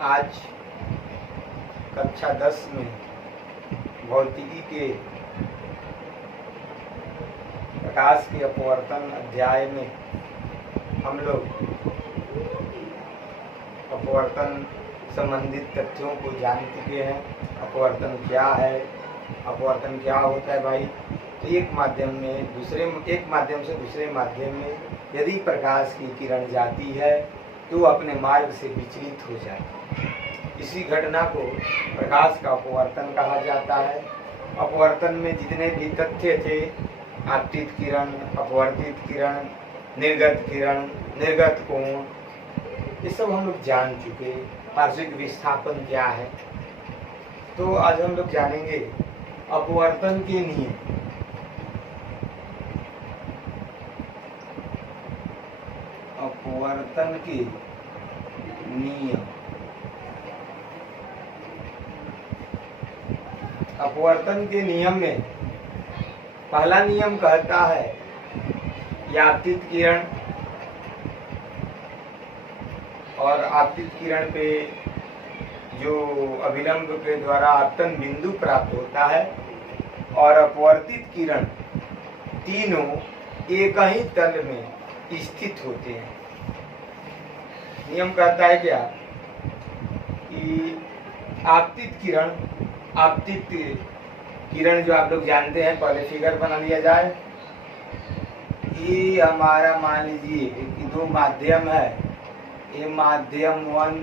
आज कक्षा 10 में भौतिकी के प्रकाश के अपवर्तन अध्याय में हम लोग अपवर्तन संबंधित तथ्यों को जान चुके हैं। अपवर्तन क्या है, अपवर्तन क्या होता है भाई। तो एक माध्यम से दूसरे माध्यम में यदि प्रकाश की किरण जाती है तो अपने मार्ग से विचलित हो जाती है। इसी घटना को प्रकाश का अपवर्तन कहा जाता है। अपवर्तन में जितने भी तथ्य थे, आपतित किरण, अपवर्तित किरण, निर्गत कोण, ये सब हम लोग जान चुके। पार्श्विक विस्थापन क्या है। तो आज हम लोग जानेंगे अपवर्तन के नियम। अपवर्तन के नियम। अपवर्तन के नियम में पहला नियम कहता है कि आपतित किरण और आपतित किरण पे जो अभिलंब के द्वारा आपतन बिंदु प्राप्त होता है और अपवर्तित किरण, तीनों एक ही तल में स्थित होते हैं। नियम कहता है क्या कि आपतित किरण जो आप लोग जानते हैं, पहले फिगर बना लिया जाए। ये हमारा मान लीजिए कि दो माध्यम है, ये माध्यम 1,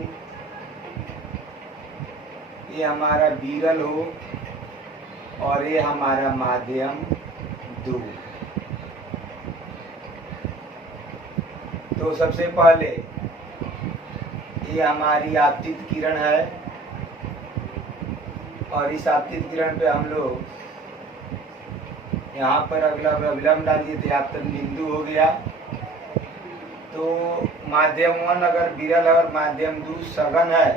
ये हमारा विरल हो और ये हमारा माध्यम 2। तो सबसे पहले ये हमारी आपतित किरण है और इस आपतित किरण पे हम लोग यहाँ पर अगला अभिलंब डाल दिए तो आपतन बिंदु हो गया। तो माध्यम 1 अगर विरल और माध्यम 2 सघन है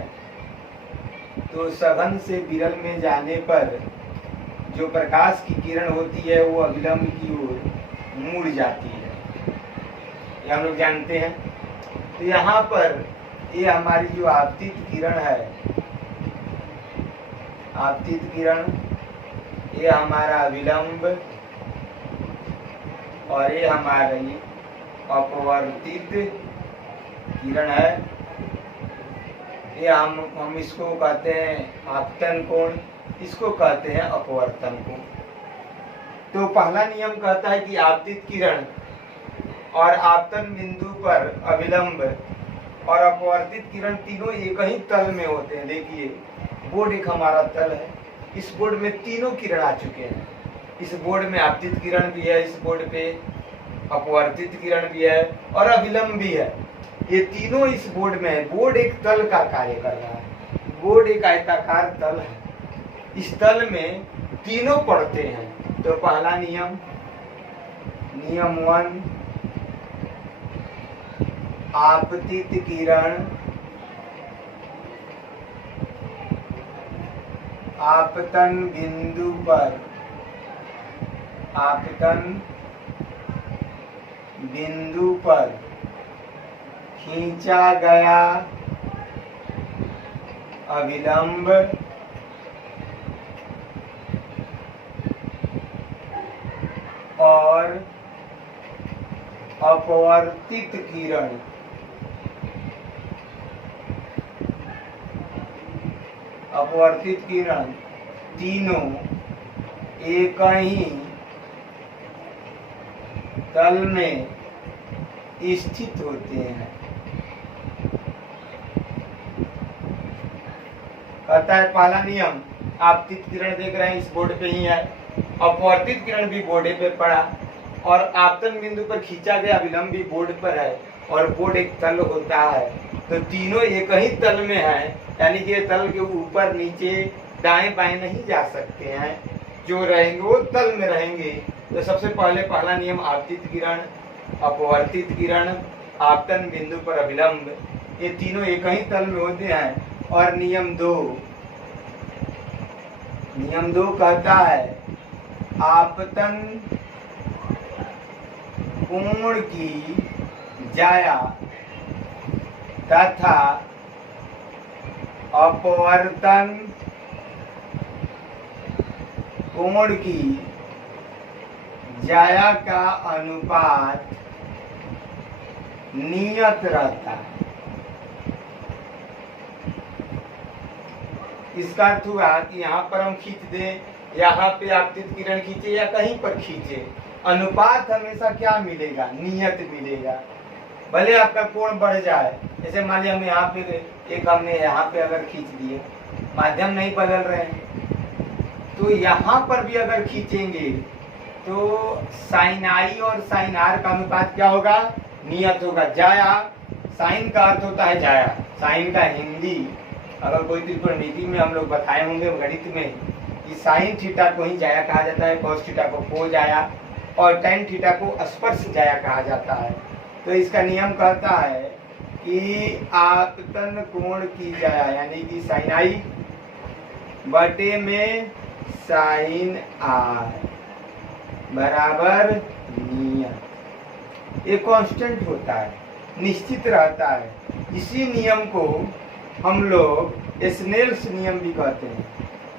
तो सघन से विरल में जाने पर जो प्रकाश की किरण होती है वो अभिलंब की ओर मुड़ जाती है, ये हम लोग जानते हैं। तो यहाँ पर ये हमारी जो आपतित किरण है, आपतित किरण, ये हमारा अभिलंब और ये हमारी अपवर्तित किरण है। ये हम इसको कहते हैं आपतन कोण, इसको कहते हैं अपवर्तन कोण। तो पहला नियम कहता है कि आपतित किरण और आपतन बिंदु पर अभिलंब और अपवर्तित किरण तीनों एक ही तल में होते हैं। देखिए बोर्ड एक हमारा तल है, इस बोर्ड में तीनों किरण आ चुके हैं। इस बोर्ड में आपतित किरण भी है, इस बोर्ड पे अपवर्तित किरण भी है और अभिलंब भी है। ये तीनों इस बोर्ड में है। बोर्ड एक तल का कार्य कर रहा है। बोर्ड एक आयताकार तल है, इस तल में तीनों पड़ते हैं। तो पहला नियम, नियम 1, आपतित किरण आपतन बिंदु पर, आपतन बिंदु पर खींचा गया अभिलंब और अपवर्तित किरण तीनों एक ही तल में स्थित होते हैं। कहता है पहला नियम, आपतित किरण देख रहे हैं इस बोर्ड पे ही है, अपवर्तित किरण भी बोर्ड पे पड़ा और आपतन बिंदु पर खींचा गया अभिलंब भी बोर्ड पर है और बोर्ड एक तल होता है। तो तीनों एक ही तल में है, यानी कि तल के ऊपर नीचे दाएं बाएं नहीं जा सकते हैं, जो रहेंगे वो तल में रहेंगे। तो सबसे पहले पहला नियम, आपतित किरण, अपवर्तित किरण, आपतन बिंदु पर अभिलंब, ये तीनों एक ही तल में होते हैं। और नियम 2 कहता है आपतन कोण की जाया तथा अपवर्तन कोण की ज्या का अनुपात नियत रहता है। इसका अर्थ हुआ कि यहाँ पर हम खींच दें, यहाँ पे आपतित किरण खींचे या कहीं पर खींचे, अनुपात हमेशा क्या मिलेगा, नियत मिलेगा। भले आपका कोण बढ़ जाए, जैसे मान लिया हम यहाँ पे हमने यहाँ पे अगर खींच दिए, माध्यम नहीं बदल रहे हैं, तो यहाँ पर भी अगर खींचेंगे तो साइन आई और साइन आर का अनुपात क्या होगा, नियत होगा। जाया, साइन का अर्थ होता है जाया, साइन का हिंदी अगर कोई त्रिकोणमिति में हम लोग बताए होंगे गणित में कि साइन थीटा को ही जाया कहा जाता है, कॉस थीटा को को जाया और टेन थीटा को स्पर्श जाया कहा जाता है। तो इसका नियम कहता है कि आपतन कोण की जाया यानी कि साइन आई बटे में साइन आर बराबर नियत। ये कांस्टेंट होता है, निश्चित रहता है। इसी नियम को हम लोग स्नेल्स नियम भी कहते हैं,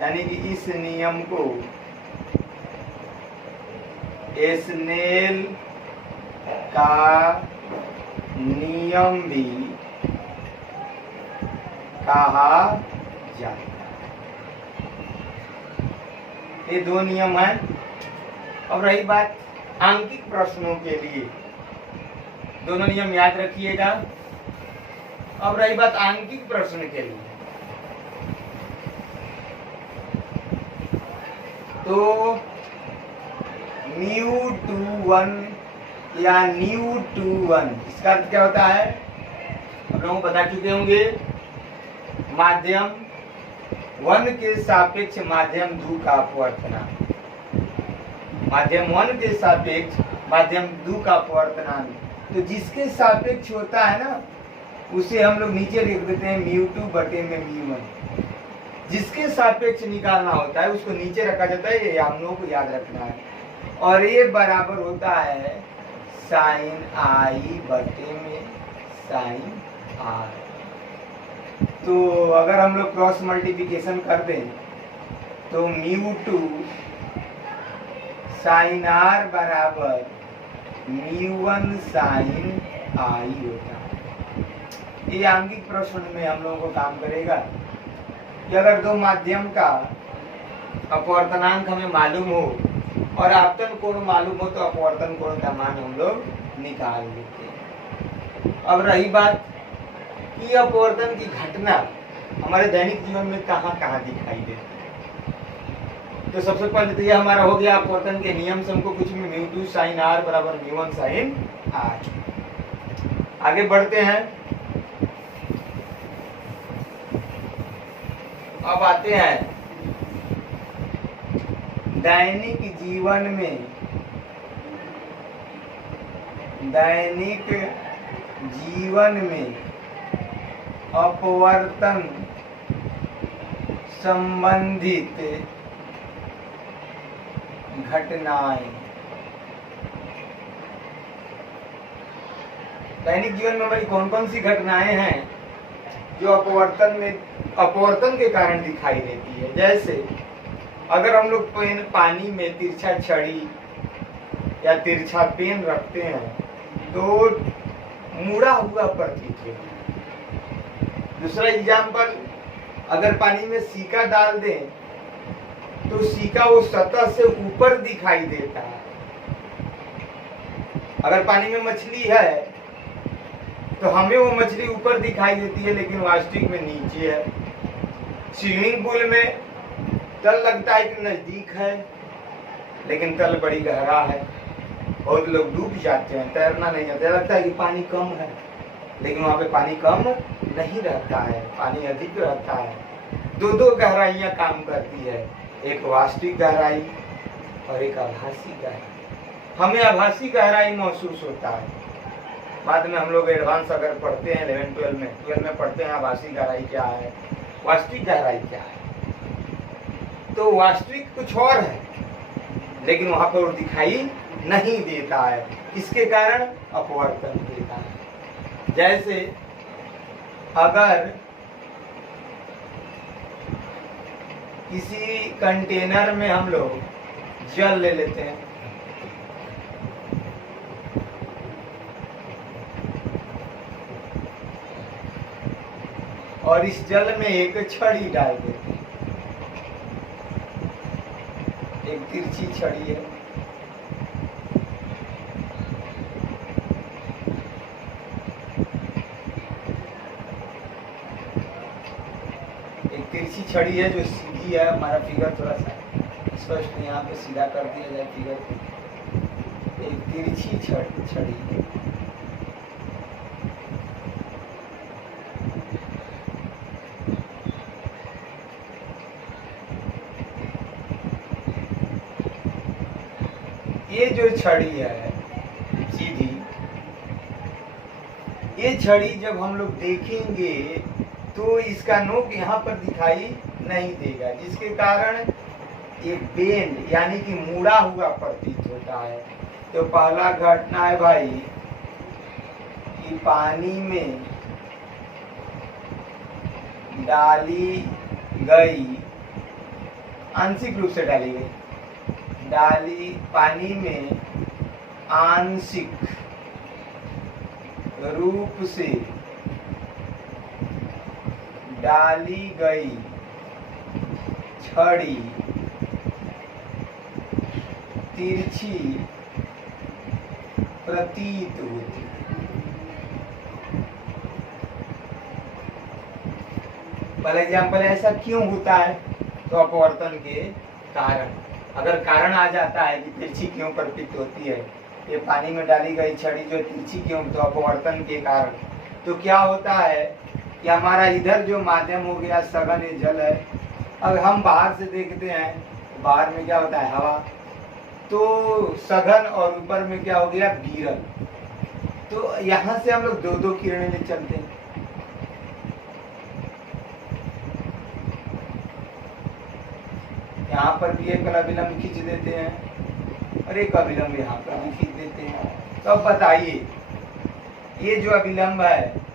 यानी कि इस नियम को स्नेल का नियम भी कहा जाता है। ये दो नियम हैं। अब रही बात आंकिक प्रश्नों के लिए, दोनों नियम याद रखिएगा। अब रही बात आंकिक प्रश्न के लिए, तो μ21 या ν21 इसका अर्थ क्या होता है, हम लोगों को बता चुके होंगे। माध्यम 1 के सापेक्ष माध्यम 2 का अपवर्तनांक, माध्यम 1 के सापेक्ष माध्यम 2 का अपवर्तनांक। तो जिसके सापेक्ष होता है ना उसे हम लोग नीचे लिख देते हैं μ2 बटे में μ1। जिसके सापेक्ष निकालना होता है उसको नीचे रखा जाता है, ये हम लोगों को याद रखना है। और ये बराबर होता है साइन आई बटे में साइन आर। तो अगर हम लोग क्रॉस मल्टीप्लिकेशन कर दें तो μ2 साइन आर बराबर μ1 साइन आई होता है। ये आंगिक प्रश्न में हम लोगों को काम करेगा कि अगर दो माध्यम का अपवर्तनांक हमें मालूम हो और आपतन कोण मालूम हो तो अपवर्तन कोण का मान हम लोग निकाल लेते हैं। अब रही बात कि अपवर्तन की घटना हमारे दैनिक जीवन में कहाँ कहाँ दिखाई देती है। तो सबसे पहले तो ये हमारा हो गया अपवर्तन के नियम से हमको कुछ भी μ2 साइन आर बराबर μ1 साइन आर। आगे बढ़ते हैं। अब आते हैं दैनिक जीवन में, दैनिक जीवन में अपवर्तन संबंधित घटनाएं। दैनिक जीवन में हमारी कौन कौन सी घटनाएं हैं जो अपवर्तन के कारण दिखाई देती है। जैसे अगर हम लोग पानी में तिरछा छड़ी या तिरछा पेन रखते हैं तो मुड़ा हुआ प्रतीत होगा। दूसरा एग्जाम्पल, अगर पानी में सिक्का डाल दें तो सिक्का वो सतह से ऊपर दिखाई देता है। अगर पानी में मछली है तो हमें वो मछली ऊपर दिखाई देती है लेकिन वास्तविक में नीचे है। स्विमिंग पूल में तल लगता है कि नजदीक है लेकिन तल बड़ी गहरा है। बहुत लोग डूब जाते हैं, तैरना नहीं आता, लगता है कि पानी कम है लेकिन वहाँ पे पानी कम नहीं रहता है, पानी अधिक रहता है। दो दो गहराइयाँ काम करती है, एक वास्तविक गहराई और एक आभासी गहराई। हमें आभासी गहराई महसूस होता है। बाद में हम लोग एडवांस अगर पढ़ते हैं 11-12 में पढ़ते हैं आभासी गहराई क्या है, वास्तविक गहराई क्या है। तो वास्तविक कुछ और है लेकिन वहां पर वो दिखाई नहीं देता है। इसके कारण अपवर्तन के कारण। जैसे अगर किसी कंटेनर में हम लोग जल ले लेते हैं, और इस जल में एक छड़ी डाल देते हैं, एक तिरछी छड़ी है। एक तिरछी छड़ी है जो सीधी है। हमारा फिगर थोड़ा सा स्पष्ट नहीं, यहाँ पे सीधा कर दिया जाए फिगर को। एक तिरछी छड़ी ये जो छड़ी है सीधी, ये छड़ी जब हम लोग देखेंगे तो इसका नोक यहाँ पर दिखाई नहीं देगा, जिसके कारण एक बेंड यानी कि मुड़ा हुआ प्रतीत होता है। तो पहला घटना है भाई कि पानी में डाली गई, आंशिक रूप से डाली गई, पानी में आंशिक रूप से डाली गई छड़ी तिरछी प्रतीत होती। फॉर एग्जाम्पल ऐसा क्यों होता है? तो अपवर्तन के कारण। अगर कारण आ जाता है कि तिरछी क्यों प्रतीत होती है, ये पानी में डाली गई छड़ी जो तिरछी क्यों, तो अपवर्तन के कारण। तो क्या होता है कि हमारा इधर जो माध्यम हो गया सघन ये जल है, अब हम बाहर से देखते हैं, बाहर में क्या होता है हवा, तो सघन और ऊपर में क्या हो गया विरल। तो यहाँ से हम लोग दो दो किरणें ले चलते हैं, यहाँ पर भी एक अभिलंब खींच देते हैं और एक अभिलंब यहाँ पर भी खींच देते हैं। तो अब बताइए, ये जो अभिलंब है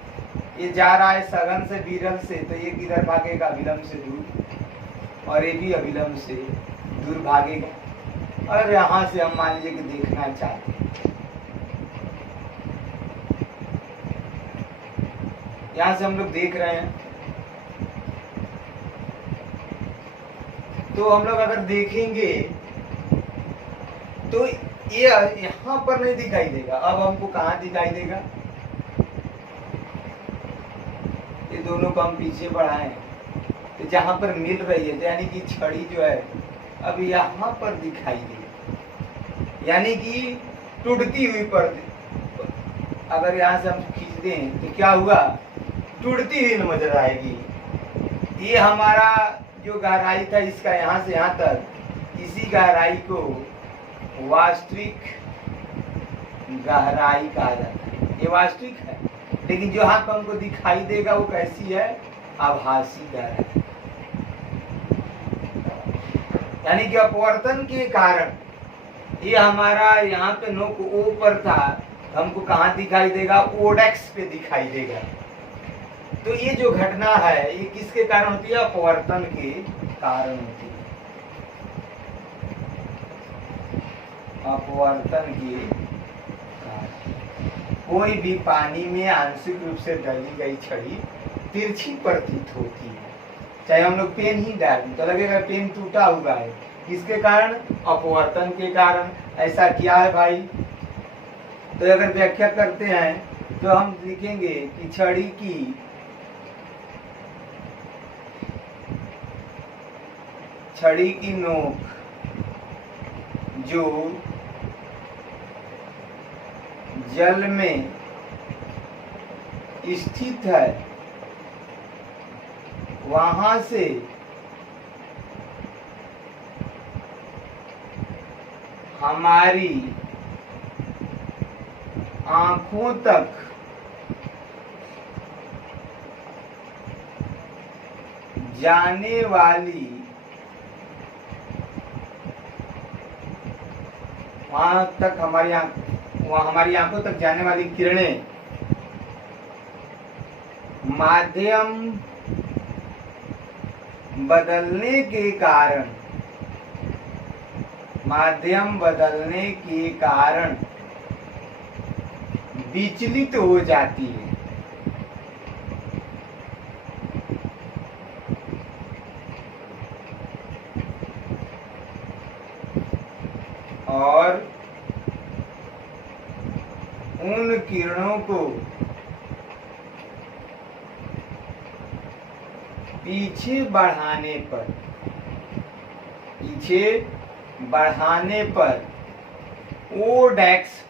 ये जा रहा है सघन से विरल से, तो ये किधर भागेगा? अभिलंब से दूर, और ये भी अभिलंब से दूर भागेगा। और यहाँ से हम मान लीजिए कि देखना चाहते हैं, यहाँ से हम लोग देख रहे हैं, तो हम लोग अगर देखेंगे तो ये यहाँ पर नहीं दिखाई देगा। अब हमको कहाँ दिखाई देगा? ये दोनों को हम पीछे बढ़ाएं तो जहां पर मिल रही है, यानी कि छड़ी जो है अब यहाँ पर दिखाई देगी, यानी कि टूटती हुई पर अगर यहाँ से हम खींच दें तो क्या हुआ? टूटती हुई नजर आएगी। ये हमारा जो गहराई था इसका यहाँ से यहाँ तक, इसी गहराई को वास्तविक गहराई कहा जाता है। ये वास्तविक है, लेकिन जो हाथ हमको दिखाई देगा वो कैसी है? आभासी गहराई। यानी कि अपवर्तन के कारण ये हमारा यहाँ पे नोक ओ पर था, हमको कहाँ दिखाई देगा? ओडेक्स पे दिखाई देगा। तो ये जो घटना है ये किसके कारण होती है? अपवर्तन के कारण होती है। अपवर्तन के कारण कोई भी पानी में आंशिक रूप से डाली गई छड़ी तिरछी प्रतीत होती है। चाहे हम लोग पेन ही डालें तो लगेगा पेन टूटा हुआ है। किसके कारण? अपवर्तन के कारण। ऐसा क्या है भाई? तो अगर व्याख्या करते हैं तो हम लिखेंगे कि छड़ी की नोक जो जल में स्थित है वहां से हमारी आंखों तक जाने वाली, वहां तक हमारी आंखों तक जाने वाली किरणें माध्यम बदलने के कारण, माध्यम बदलने के कारण विचलित हो जाती है और उन किरणों को पीछे बढ़ाने पर ओ डेस्क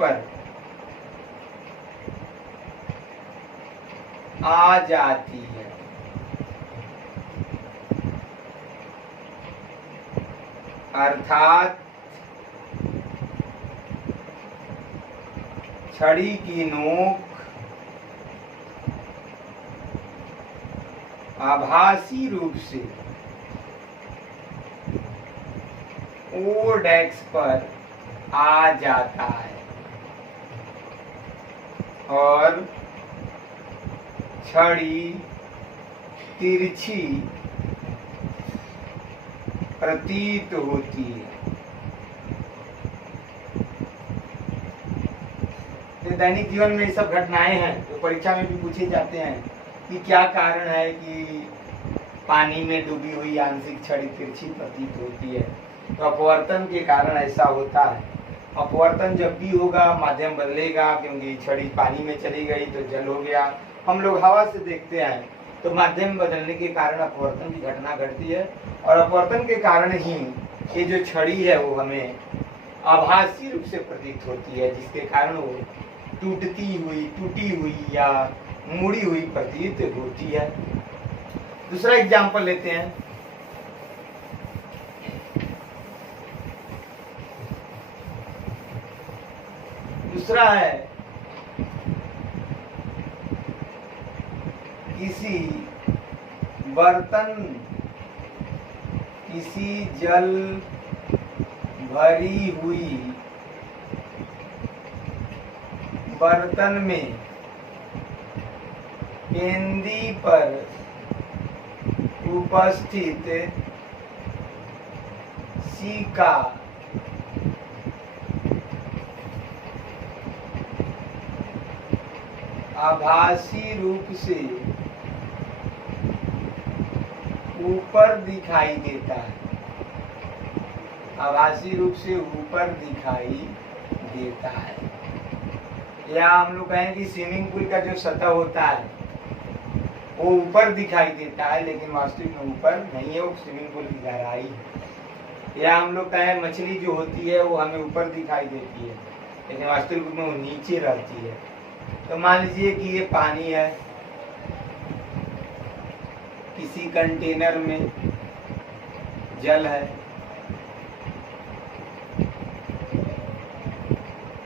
पर आ जाती है। अर्थात छड़ी की नोक आभासी रूप से ओ डेस्क पर आ जाता है और छड़ी तिरछी प्रतीत होती है। तो दैनिक जीवन में ये सब घटनाएं हैं तो परीक्षा में भी पूछे जाते हैं कि क्या कारण है कि पानी में डूबी हुई आंशिक छड़ी तिरछी प्रतीत होती है। तो अपवर्तन के कारण ऐसा होता है। अपवर्तन जब भी होगा माध्यम बदलेगा, क्योंकि छड़ी पानी में चली गई तो जल हो गया। हम लोग हवा से देखते हैं तो माध्यम बदलने के कारण अपवर्तन की घटना घटती है और अपवर्तन के कारण ही ये जो छड़ी है वो हमें आभासी रूप से प्रतीत होती है, जिसके कारण वो टूटी हुई या मुड़ी हुई प्रतीत होती है। दूसरा एग्जाम्पल लेते हैं। दूसरा है किसी जल भरी हुई बर्तन में केंदी पर उपस्थित सिक्का आभासी रूप से ऊपर दिखाई देता है। आभासी रूप से ऊपर दिखाई देता है, या हम लोग कहें कि स्विमिंग पूल का जो सतह होता है वो ऊपर दिखाई देता है, लेकिन वास्तविक में ऊपर नहीं है, वो स्विमिंग पूल की गहराई है। या हम लोग कहें मछली जो होती है वो हमें ऊपर दिखाई देती है, लेकिन वास्तविक में वो नीचे रहती है। तो मान लीजिए कि ये पानी है, किसी कंटेनर में जल है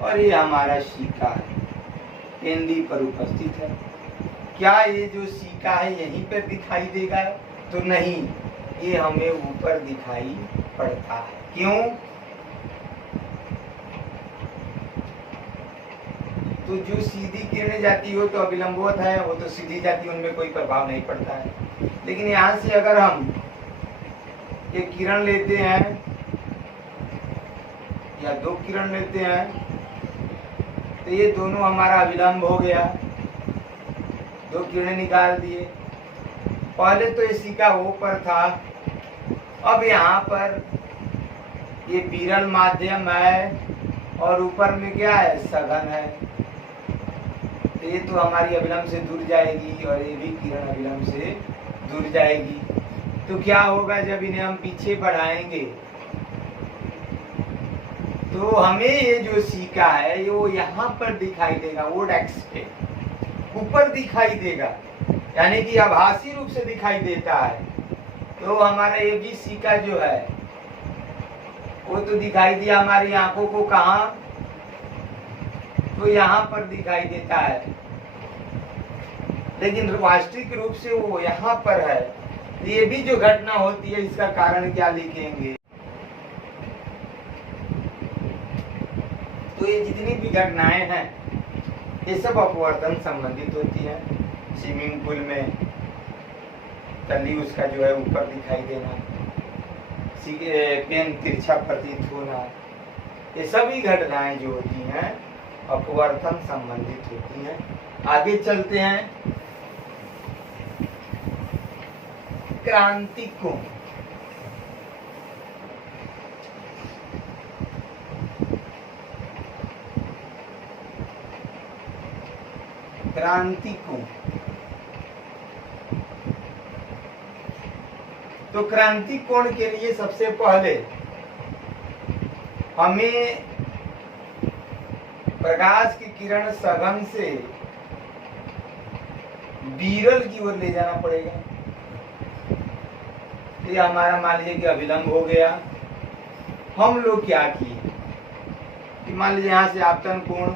और ये हमारा सिक्का है, केंदी पर उपस्थित है। क्या ये जो सिक्का है यहीं पर दिखाई देगा? तो नहीं, ये हमें ऊपर दिखाई पड़ता है। क्यों? तो जो सीधी किरणें जाती हो तो अभिलंबवत है, वो तो सीधी जाती है, उनमें कोई प्रभाव नहीं पड़ता है। लेकिन यहाँ से अगर हम एक किरण लेते हैं या दो किरण लेते हैं तो ये दोनों हमारा अभिलंब हो गया, दो किरणें निकाल दिए। पहले तो ये सिक्का ऊपर था, अब यहाँ पर ये विरल माध्यम है और ऊपर में क्या है? सघन है। तो ये तो हमारी अभिलंब से दूर जाएगी और ये भी किरण अभिलंब से दूर जाएगी। तो क्या होगा जब इन्हें हम पीछे बढ़ाएंगे तो हमें ये जो सिक्का है वो यहाँ पर दिखाई देगा, वो डेस्क पे ऊपर दिखाई देगा, यानी कि आभासी रूप से दिखाई देता है। तो हमारा ये भी सिक्का जो है वो तो दिखाई दिया हमारी आंखों को, कहाँ? तो यहाँ पर दिखाई देता है, लेकिन वास्तविक रूप से वो यहाँ पर है। ये भी जो घटना होती है इसका कारण क्या लिखेंगे? तो ये जितनी भी घटनाएं हैं ये सब अपवर्तन संबंधित होती है। स्विमिंग पूल में तली उसका जो है ऊपर दिखाई देना, पेन तिरछा प्रतीत होना, ये सभी घटनाएं जो होती हैं अपवर्तन संबंधित होती हैं। आगे चलते हैं। क्रांति कोण, क्रांति कोण। तो क्रांति कोण के लिए सबसे पहले हमें प्रकाश की किरण सघन से विरल की ओर ले जाना पड़ेगा। ये हमारा मान लीजिए कि अभिलंब हो गया। हम लोग क्या किए कि मान लीजिए यहां से आपतन कोण,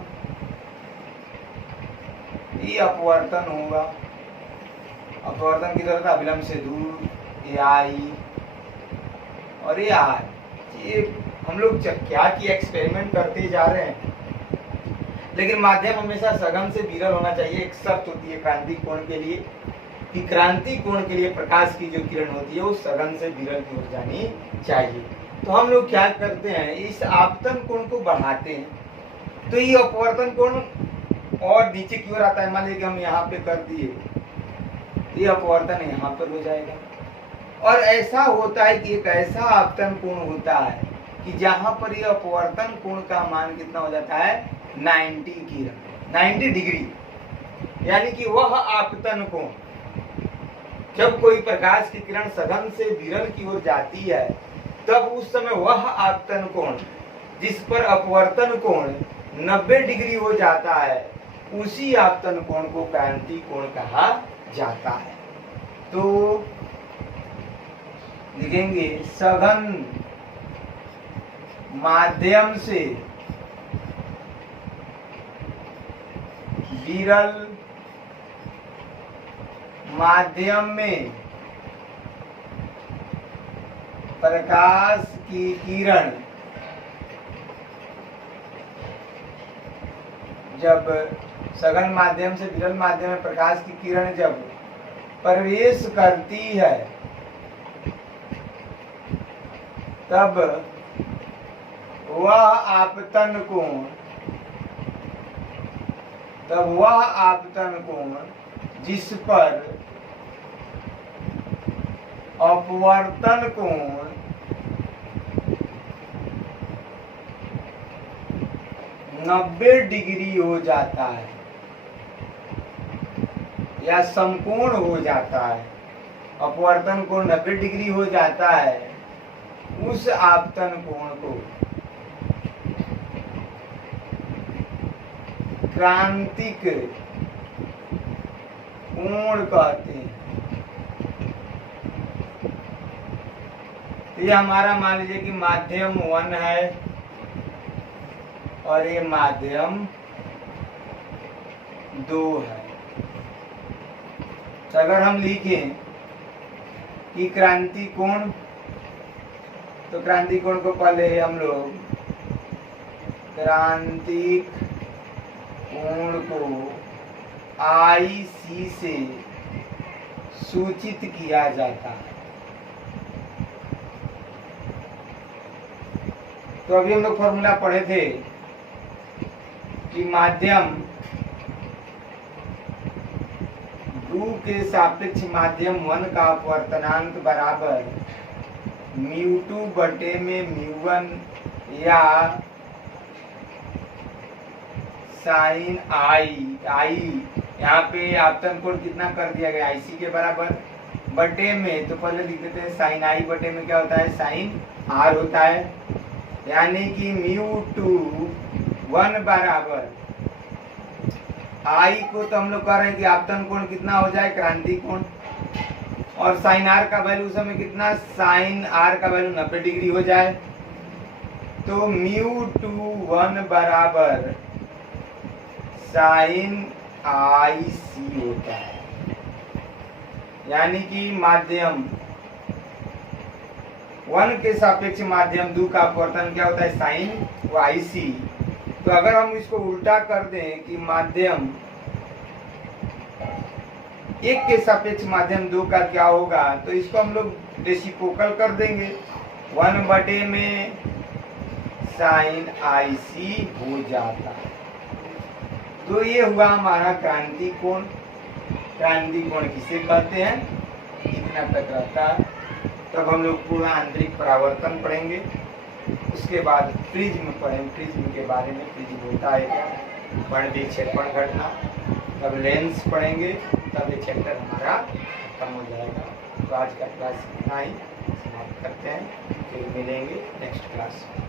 ये अपवर्तन होगा, अपवर्तन की तरफ अभिलंब से दूर, ये आई और ये आर। ये हम लोग क्या किया, एक्सपेरिमेंट करते जा रहे हैं, लेकिन माध्यम हमेशा सघन से विरल होना चाहिए। एक शर्त होती है क्रांति कोण के लिए कि क्रांति कोण के लिए प्रकाश की जो किरण होती है वो सघन से विरल की ओर जानी चाहिए। तो हम लोग क्या करते हैं, इस आपतन कोण को बढ़ाते हैं, तो ये अपवर्तन कोण और नीचे की ओर आता है। मान लीजिए हम यहाँ पे कर दिए, ये अपवर्तन यहाँ पर हो जाएगा। और ऐसा होता है कि एक ऐसा आपतन कोण होता है कि जहां पर ये अपवर्तन कोण का मान कितना हो जाता है, 90 डिग्री। यानी कि वह आपतन कोण, जब कोई प्रकाश की किरण सघन से विरल की ओर जाती है, तब उस समय वह आपतन कोण जिस पर अपवर्तन कोण 90 डिग्री हो जाता है, उसी आपतन कोण को क्रांति कोण कहा जाता है। तो लिखेंगे सघन माध्यम से विरल माध्यम में प्रकाश की किरण जब सघन माध्यम से विरल माध्यम में प्रकाश की किरण जब प्रवेश करती है, तब वह आपतन कोण जिस पर अपवर्तन कोण 90 डिग्री हो जाता है या समकोण हो जाता है, अपवर्तन कोण 90 डिग्री हो जाता है, उस आपतन कोण को क्रांतिक कोण कहते हैं। ये हमारा मान लीजिए कि माध्यम 1 है और ये माध्यम 2 है। तो अगर हम लिखें कि क्रांति कोण, तो क्रांति कोण को पहले हम लोग क्रांतिक कोण को IC से सूचित किया जाता है। तो अभी हम लोग फॉर्मूला पढ़े थे कि माध्यम 2 के सापेक्ष माध्यम 1 का अपवर्तनांक बराबर μ2 बटे में μ1 या साइन आई यहाँ पे आपतन कोण कितना कर दिया गया, IC के बराबर, बटे में तो पहले लिख देते हैं साइन आई बटे में क्या होता है, साइन R होता है। यानी कि μ2 1 बराबर I को तो हम लोग कह रहे हैं कि आपतन कोण कितना हो जाए, क्रांति कोण, और साइन R का वैल्यू उस समय कितना, साइन R का वैल्यू 90 डिग्री हो जाए। तो μ2 1 बराबर साइन IC होता है। यानी कि माध्यम 1 के सापेक्ष माध्यम 2 का अपवर्तन क्या होता है, साइन IC, तो अगर हम इसको उल्टा कर दें कि माध्यम 1 के सापेक्ष माध्यम 2 का क्या होगा, तो इसको हम लोग रेसिप्रोकल कर देंगे। 1/, में साइन IC हो जाता है। तो ये हुआ हमारा क्रांति कोण। क्रांति कोण किसे कहते हैं, इतना तक रहता है। तब हम लोग पूरा आंतरिक परावर्तन पढ़ेंगे, उसके बाद प्रिज्म पढ़ेंगे। प्रिज्म के बारे में, प्रिज्म होता है क्या, वर्णविक्षेपण घटना। तब लेंस पढ़ेंगे, तब ये चैप्टर हमारा खत्म हो जाएगा। तो आज का क्लास इतना ही समाप्त करते हैं, फिर मिलेंगे नेक्स्ट क्लास में।